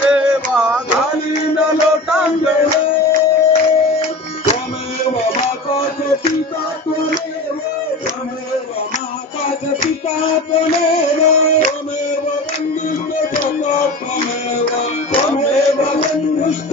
देवा घालीन लोटांगण। त्वमेव माताच पिता त्वमेव त्वमेव माताच पिता त्वमेव त्वमेव बन्धुश्च सखा त्वमेव त्वमेव बन्धुश्च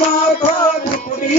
माता मुकुटी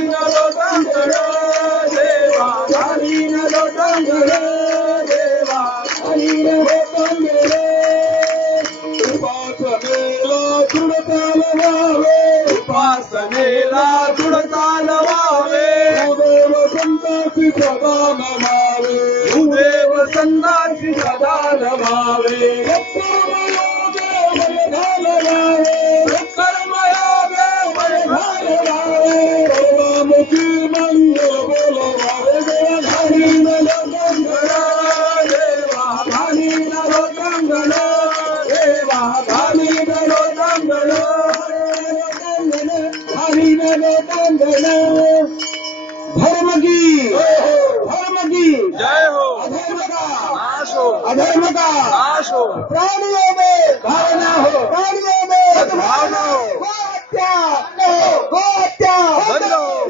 व्हावे उपासनेला दृढ चालवावे देव संताची सदा नमावे देव संताची सदा नमावे सर्वामुखी मंगल बोलवावे देवा घालीन लोटांगण. देवा घालीन लोटांगण देवा हो। अधर्म का नाश हो। प्राणियों में भावना हो। प्राणियों में भावना हो। हत्या हो हत्या हो